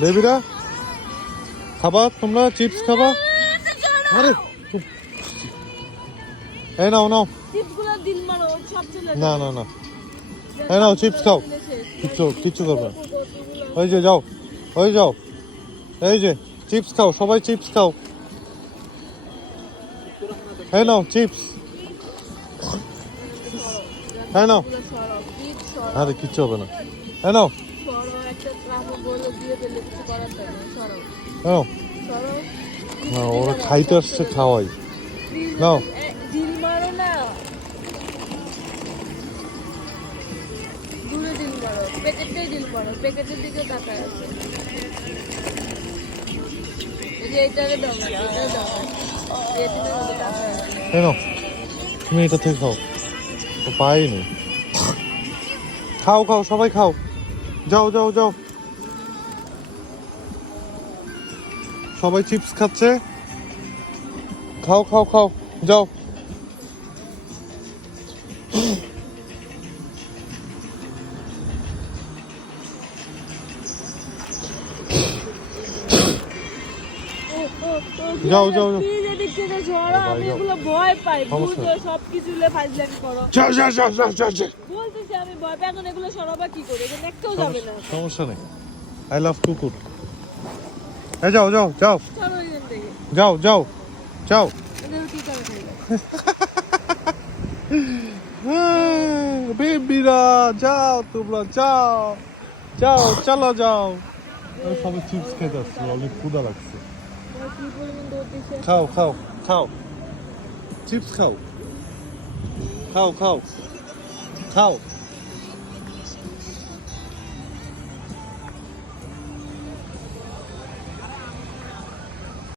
বেবিরা খাবা তোমরা চিপস খাবা আরে এই নাও নাও চিপসগুলো দিল মারো সব চলে না না না এই নাও চিপস খাও কিচ্ছু করবে না ওই যে যাও ওই যাও এই যে চিপস খাও সবাই চিপস খাও এই নাও চিপস এই নাও আরে কিচ্ছু হবে না এই নাও নাও না ওরা খাইতে আসছে খাওয়াই নাও দিল মারো না দূরে দিল মারো প্যাকেটটাই দিল মারো প্যাকেটের দিকে তাকায় আছে এই যে এইটাকে দাও না এটা দাও এটার মধ্যে তাকায় আছে এই নাও তুমি এটা থেকে খাও ও পাইনি খাও খাও সবাই খাও যাও যাও যাও সবাই চিপস খাচ্ছে খাও খাও খাও যাও যাও যাও যাও আমি এগুলো ভয় পাই বুঝো সবকিছু লে ফাজলামি করো যাও যাও যাও যাও যাও বলতেছি আমি ভয় পাই এখন এগুলো সরাবা কি করে এখানে একটাও যাবে না সমস্যা নেই আই লাভ কুকুর এই যাও যাও যাও চলো এখান থেকে যাও যাও যাও এদের কি করে বেবিরা যাও তোমরা যাও যাও চলো যাও সবাই চিপস খেতে আসছে অনেক ক্ষুধা লাগছে কি পরিমাণ দৌড়তেছে খাও খাও খাও চিপস খাও খাও খাও খাও